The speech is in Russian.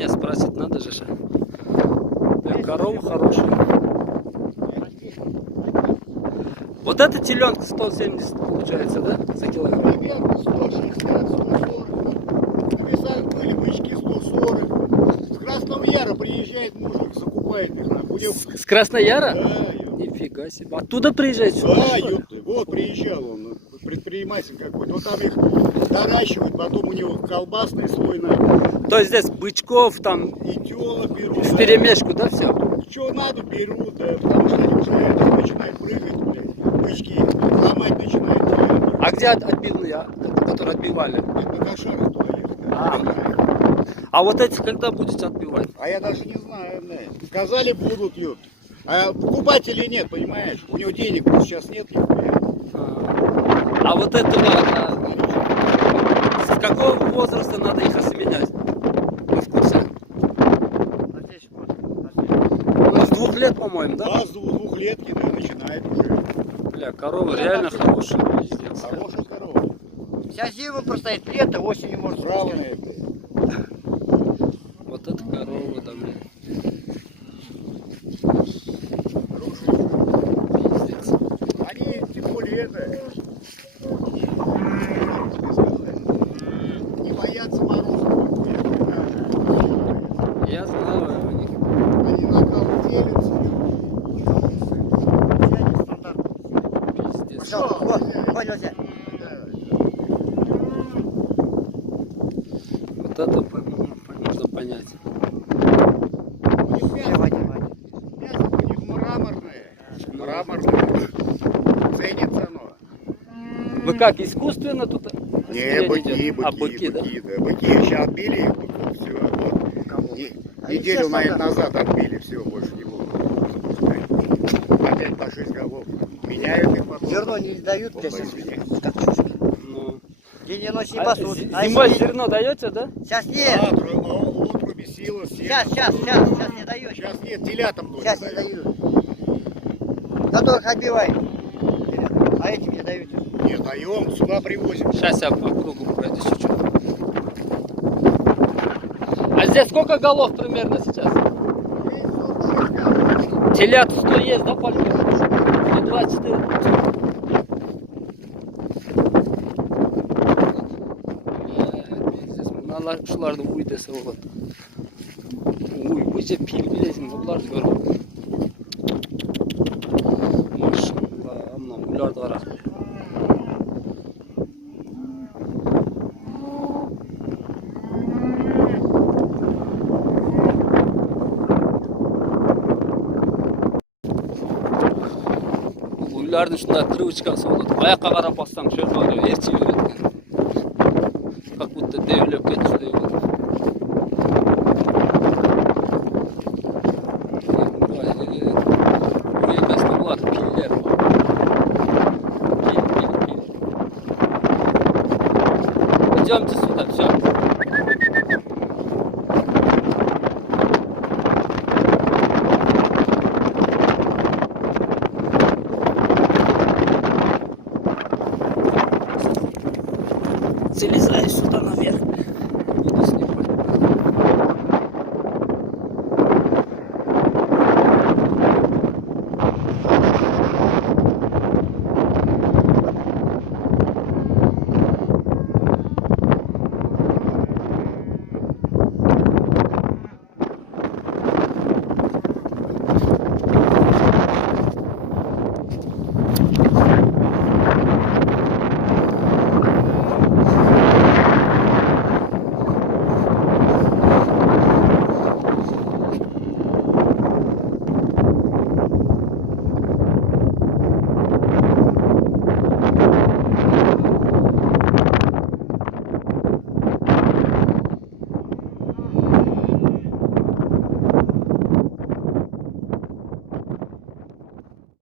Не, спросить надо же. Корова хорошая. Вот эта теленка 170 получается, да? За килограмм? Примерно 160, 140. На весах были бычки 140. С Красного Яра приезжает мужик, закупает их на Будев. С Краснояра? Да, Нифига себе. Оттуда приезжает сюда? да, ёпты. Вот приезжал он, предприниматель какой-то. Вот там их доращивают, потом у него колбасный слой на. То есть здесь бычков там И телок берут. в перемешку, да, все? Что надо, берут, да, потому что они уже это, начинают прыгать, блядь, бычки, ломать начинают. А где отбивные, которые отбивали? Это на кошарах туалет. А вот эти когда будете отбивать? А я даже не знаю, блядь. Сказали, будут, ёпт. А покупателей нет, понимаешь? У него денег просто сейчас нет. А вот это с какого возраста надо их осеменять? Вы в курсе? С 2 лет, по-моему, да? Да, с двухлетки, да, начинает уже. Бля, корова реально хорошая. Пиздец. Хорошая корова. Вся зима простоит, лето, осенью может Правильная, блядь. Вот это корова, да, блин. Пиздец. Они, тем более, это... Не боятся морозов. Я знаю у них. Они на кого делятся. Пиздец. Все, вот, понял я. Вот это можно понять. У них мясо, мясо у них мраморное. Мраморное. Ценится оно. Вы как, искусственно тут? Не, быки, идет? быки, А, быки, да? да. Быки сейчас отбили их, быков, все. Вот. Неделю назад отбили, все, больше не будут. Опять по 6 голов. Меняют их потом. Зерно не дают, Вот блядь, мои сейчас свиньи. как чушки. День и ночь не пасут. Зимой зерно даете, да? Сейчас нет. Отруби сила, Сейчас не дает. Сейчас нет, телятам тоже Сейчас не дают. дают. Которых отбивают. А этим не дают. Не даем, сюда привозим. Сейчас я по кругу пройду чуть-чуть. А здесь сколько голов примерно сейчас? Телят 100 есть, да, по-любому? Или 24? Mınalar şularda uydasa olur. Uy, bize pil bilesin, bunlar diyor. Maşallah, amma ular da var. Uylarda şunday привычкасы болады. Аяққа қарап бассаң шөп алıyor, ерте береді. Как будто devlep кетишти.